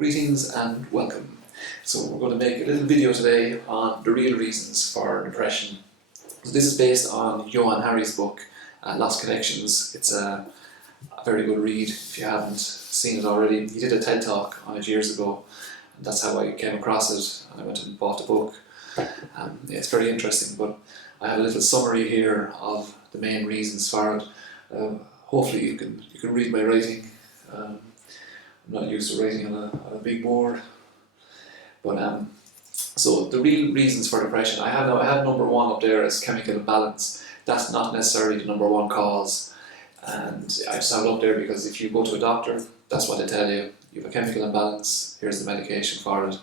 Greetings and welcome. So we're going to make a little video today on the real reasons for depression. So this is based on Johann Hari's book, Lost Connections. It's a very good read if you haven't seen it already. He did a TED Talk on it years ago, and that's how I came across it, and I went and bought the book. It's very interesting, but I have a little summary here of the main reasons for it. Hopefully you can read my writing. I'm not used to writing on a big board, but so the real reasons for depression. I have number one up there as chemical imbalance. That's not necessarily the number one cause, and I just have it up there because if you go to a doctor, that's what they tell you. You have a chemical imbalance. Here's the medication for it,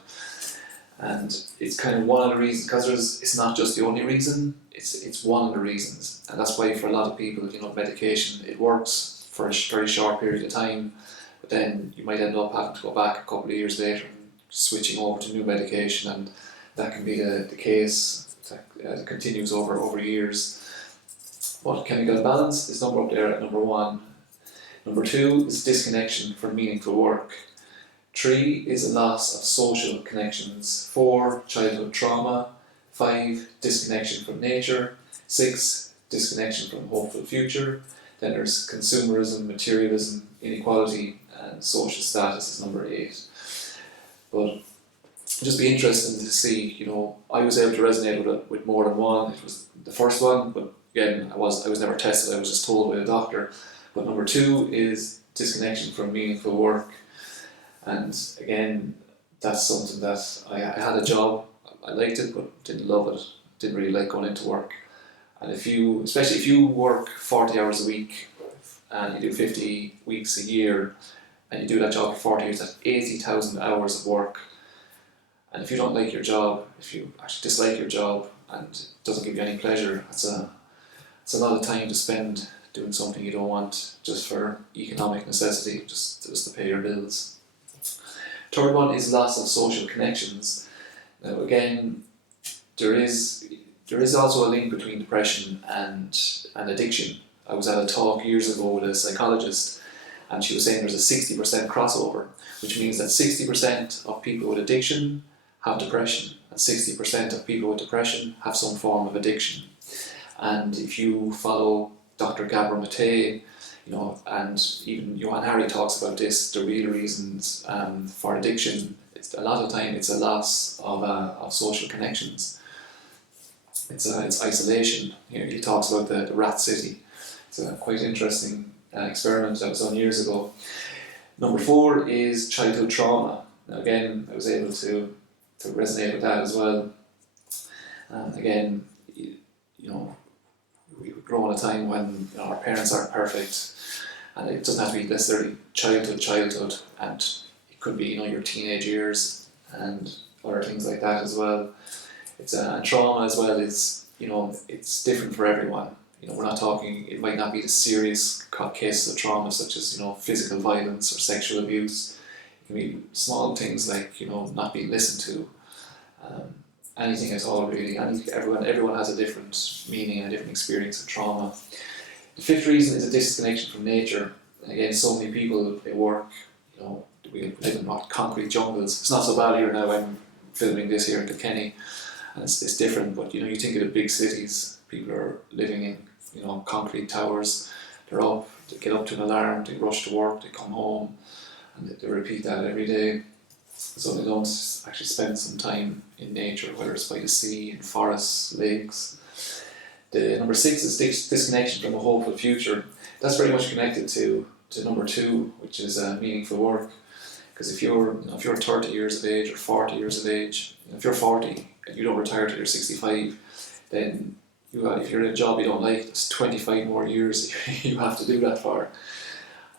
and it's kind of one of the reasons because it's not just the only reason. It's one of the reasons, and that's why for a lot of people, medication it works for a very short period of time. But then you might end up having to go back a couple of years later and switching over to new medication, and that can be the case. It continues over years. But chemical imbalance is up there at number one. Number two is disconnection from meaningful work. 3 is a loss of social connections. 4, childhood trauma. 5, disconnection from nature. 6, disconnection from hopeful future. Then there's consumerism, materialism, inequality, and social status is number 8. But it'd just be interesting to see, I was able to resonate with more than one. It was the first one, but again, I was never tested, I was just told by a doctor. But number 2 is disconnection from meaningful work. And again, that's something that I had a job, I liked it, but didn't love it, didn't really like going into work. And especially if you work 40 hours a week and you do 50 weeks a year and you do that job for 40 years, that's 80,000 hours of work. And if you don't like your job, if you actually dislike your job and it doesn't give you any pleasure, it's a lot of time to spend doing something you don't want just for economic necessity, just to pay your bills. Third one is loss of social connections. Now again, there is also a link between depression and addiction. I was at a talk years ago with a psychologist, and she was saying there's a 60% crossover, which means that 60% of people with addiction have depression, and 60% of people with depression have some form of addiction. And if you follow Dr. Gabor Mate, and even Johann Hari talks about this, the real reasons for addiction, a lot of time it's a loss of social connections. It's isolation. He talks about the rat city. It's a quite interesting experiment that was done years ago. Number 4 is childhood trauma. Now again, I was able to resonate with that as well. Again, we grow in a time when our parents aren't perfect, and it doesn't have to be necessarily childhood, and it could be your teenage years and other things like that as well. It's trauma as well is it's different for everyone. We're not talking. It might not be the serious cases of trauma such as physical violence or sexual abuse. It can be small things like not being listened to. Anything at all really. Everyone has a different meaning and a different experience of trauma. The 5th reason is a disconnection from nature. And again, so many people at work, we live in concrete jungles. It's not so bad here now. I'm filming this here in Kilkenny, and it's different. But you think of the big cities, people are living in concrete towers. They're up, they get up to an alarm, they rush to work, they come home, and they repeat that every day. So they don't actually spend some time in nature, whether it's by the sea, in forests, lakes. The number 6 is disconnection from a hopeful future. That's very much connected to number 2, which is meaningful work. Because if you're 30 years of age or 40 years of age, if you're 40 and you don't retire till you're 65, then if you're in a job you don't like, there's 25 more years you have to do that for.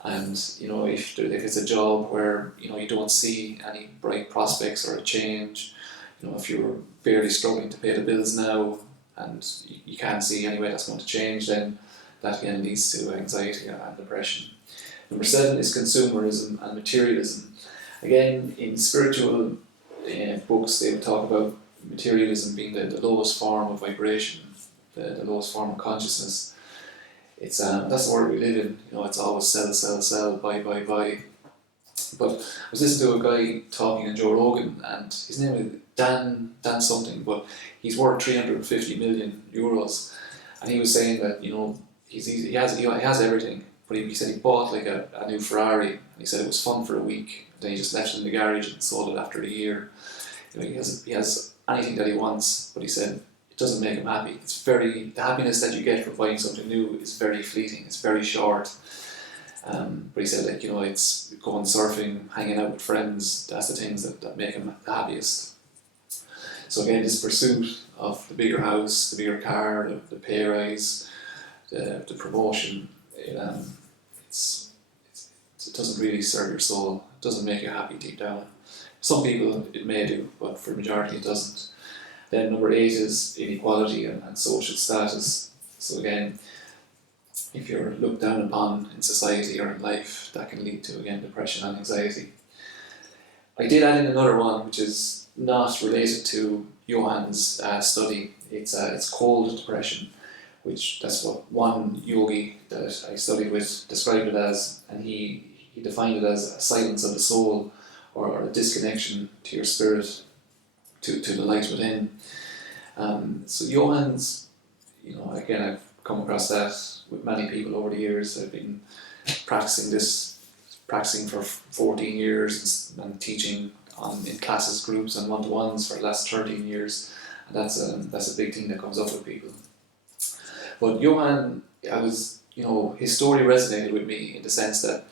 And if it's a job where you don't see any bright prospects or a change, if you're barely struggling to pay the bills now and you can't see any way that's going to change, then that again leads to anxiety and depression. Number 7 is consumerism and materialism. Again, in spiritual books they would talk about materialism being the lowest form of vibration, the lowest form of consciousness. It's that's the world we live in. It's always sell, buy. But I was listening to a guy talking on Joe Rogan, and his name is Dan something, but he's worth 350 million euros, and he was saying that he has everything, but he said he bought like a new Ferrari, and he said it was fun for a week, then he just left it in the garage and sold it after a year. He has anything that he wants, but he said it doesn't make him happy. The happiness that you get from buying something new is very fleeting. It's very short. But he said it's going surfing, hanging out with friends. That's the things that make him the happiest. So again, this pursuit of the bigger house, the bigger car, the pay rise, the promotion, it doesn't really serve your soul. It doesn't make you happy deep down. Some people it may do, but for the majority it doesn't. Then number 8 is inequality and social status. So again, if you're looked down upon in society or in life, that can lead to, again, depression and anxiety. I did add in another one, which is not related to Johann's study. It's cold depression, that's what one yogi that I studied with described it as, and he defined it as a silence of the soul, or a disconnection to your spirit, to the light within. So Johann's, again, I've come across that with many people over the years. I've been practicing for 14 years and teaching in classes, groups and one-to-ones for the last 13 years. And that's a big thing that comes up with people. But Johann, his story resonated with me in the sense that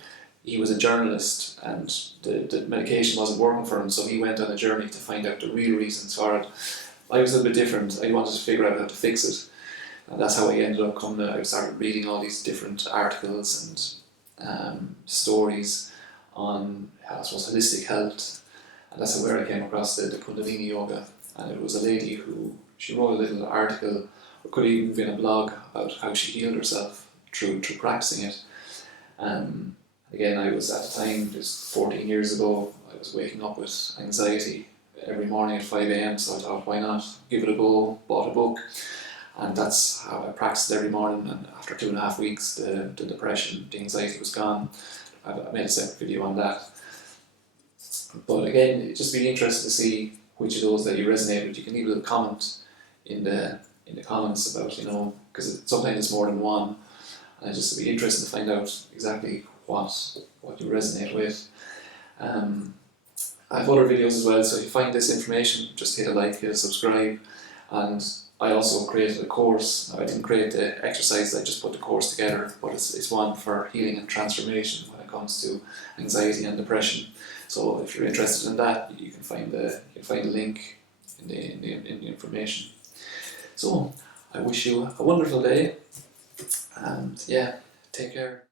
he was a journalist and the medication wasn't working for him, so he went on a journey to find out the real reasons for it. I was a little bit different. I wanted to figure out how to fix it. And that's how I ended up I started reading all these different articles and stories on holistic health. And that's where I came across the Kundalini Yoga. And it was a lady who, she wrote a little article, or could even been a blog, about how she healed herself through practicing it. Again, I was, at the time, just 14 years ago, I was waking up with anxiety every morning at 5 a.m, so I thought, why not give it a go, bought a book, and that's how I practiced every morning. And after 2.5 weeks, the depression, the anxiety was gone. I made a separate video on that. But again, it'd just be interesting to see which of those that you resonate with. You can leave a little comment in the comments about, because sometimes it's more than one, and it'd just be interesting to find out exactly what you resonate with. I have other videos as well, so if you find this information, just hit a like, hit a subscribe. And I also created a course. Now, I didn't create the exercise, I just put the course together, but it's one for healing and transformation when it comes to anxiety and depression. So if you're interested in that, you can find the link in the information. So I wish you a wonderful day, and take care.